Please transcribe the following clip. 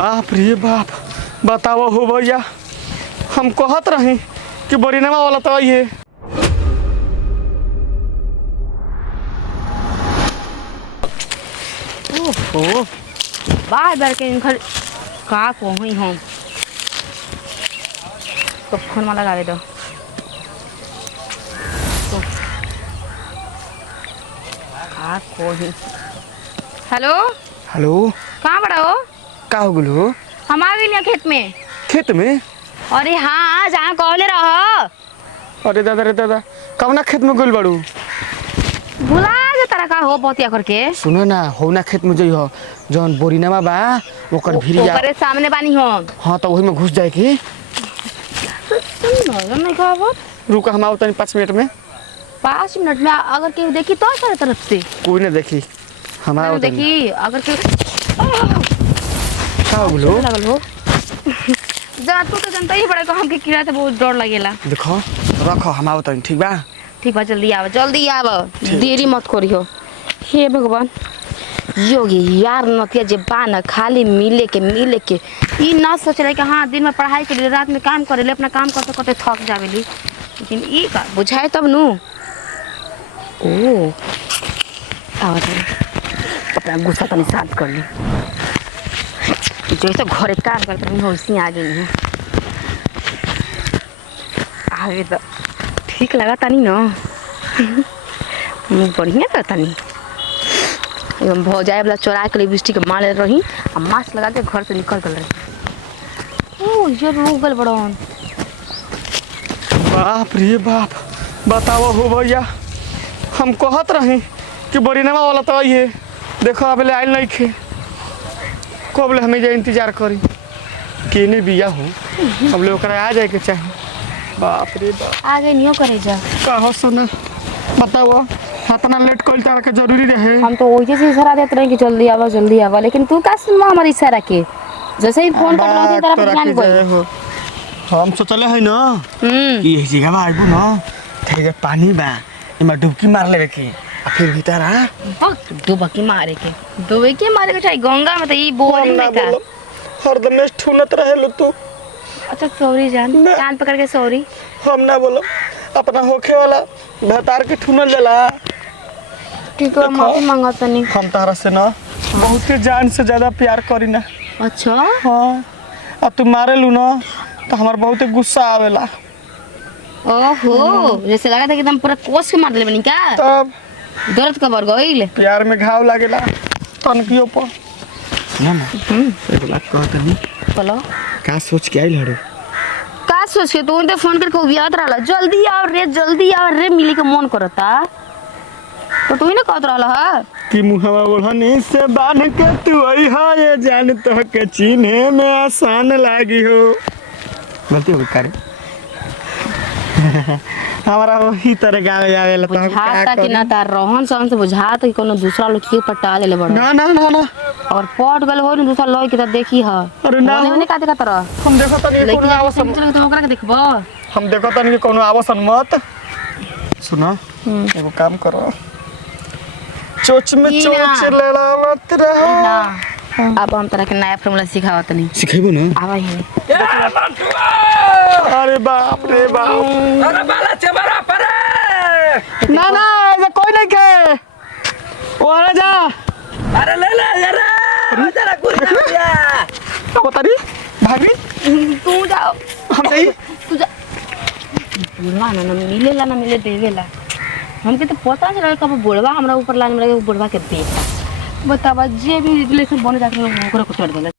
बाप रे बाप। बताओ हो भैया, हम कहत रही कि बरीनामा वाला तो ये ओहो बार बार के घर का कोई हम तो फोन में लगा दो तो का कोई। हेलो हेलो कहाँ बड़ा हो? का हो गलो? हम आ गए खेत में। खेत में? अरे हाँ जहाँ कहले रह। अरे दादा रे दादा, कौना खेत में गइल बाड़ू? भुला जे तरह का हो बतिया करके। सुनो ना, होना खेत में जई हो जौन बोरीनामा बा ओकर भिरिया ओकरे सामने बानी हो। हाँ तो वही में घुस जाए की। नहीं खबर रुका, हम आओ तनी 5 मिनट में। 5 मिनट में अगर केहू देखी तो सारे तरफ से कोई ना देखी, हम आओ तनी। देखी अगर केहू का हो गलो? लगल हो जा तू तो जनता ही बड़े को हमके कीड़ा से बहुत डर लगेला। देखो रखो, हम आओ तनी। ठीक बा? ठीक बा, जल्दी आव देरी मत करियो। हे भगवान योगी यार नतिया जे बा न खाली मिले के ई ना सोच रहे कि हाँ दिन में पढ़ाई के लिए रात में काम करे ले, अपना काम करते करते थक जावेली, लेकिन ई का बुझाए तब नु। ओ आवाज अपना गुस्सा तनी शांत कर ली। जैसे घरे काम करते हैं वैसे आ गई है। आगे तो ठीक लगा तानी ना बढ़िया था तानी एकदम भौजाए वाला चौरा के लिपस्टिक मार रही आ मास्क लगा के घर से निकल गल रही। ओ ये लोग गल बड़न। बाप रे बाप। बताओ हो भैया, हम कहत रही कि बरीनामा वाला तो ये देखो अब ले आइल नहीं खे। कब ले हमें इंतजार करी केने बिया हो, अब ले ओकरा आ जाए के चाहिए। बाप रे बाप। आगे नहीं करे जा का हो सुना, बताओ इतना लेट कइल तारा के जरूरी रहे? हम तो वही से इशारा देते रहे कि जल्दी आवा, लेकिन तू का सुनवा हमारी इशारा के। जैसे ही फोन कटलो उसी तरह ध्यान कोई हम सोचले है ना कि यही जगह में आइबो ना, ठीक है पानी बा इमा डुबकी मार लेवे के आ फिर भीतर आ डुबकी मारे के चाहिए गंगा में तो ई बोरिंग में का हरदम में ठुनत रहे लो तू। अच्छा सॉरी जान, कान पकड़ के सॉरी। हम ना बोलो, अपना होखे वाला भतार के ठुनल जाला। ठीक है माफी मांगा तनी। हम तारा से ना बहुत जान से ज्यादा प्यार करी ना। अच्छा हाँ, अब तू मारे लू ना तो हमार बहुत गुस्सा आवेला। ओहो जैसे लगा था कि एकदम पूरा कोस के मार देले बनी का। तब दर्द कबर गइल। प्यार में घाव लागेला तनकियो पर ना ना। एगो बात कहत नहीं, बोलो का सोच के आइल हड़ो? का सोच के तू तो फोन करके उबियात रहला जल्दी आओ रे मिले के मन करता तो तू ही ना कहत रहला है कि मुहवा ओढ़नी से बांध के तू आई हा ये जान तो के चिन्हे में आसान लागी हो। गलती हो गई करे हमारा वही तरह गावे आवेला तो हम का बुझाता कि ना तार रोहन सहन से बुझाता कि कोनो दूसरा लोग के पटा लेले बड़ा ना ना ना ना और पट गल हो न दूसरा लोग के त देखी ह। अरे ना ओने का देखा तरह हम देखो तनी कोनो आवसन, चल तो ओकरा के देखबो। हम देखो तनी कोनो आवसन मत सुनो। एगो काम करो, चोच में ई चोच ना। लड़ावत रहो ना अब हम तरह के नया फॉर्मूला सिखावत नहीं सिखेबो ना। आवा ही अरे बाप रे बाप। अरे बाला चबरा परे ना ना ऐसा कोई नहीं के ओरे जा। अरे ले जरा कुर्सिया अब बता दी भाभी तू जाओ हम नहीं। तू जा बुढ़वा ना ना मिले देवेला हमके तो पता नहीं रहा कब बुढ़वा हमरा ऊपर लाने में बुढ़वा के बेटा बतावा जे भी रिलेशन बने जाके ओकरा को छोड़ देला।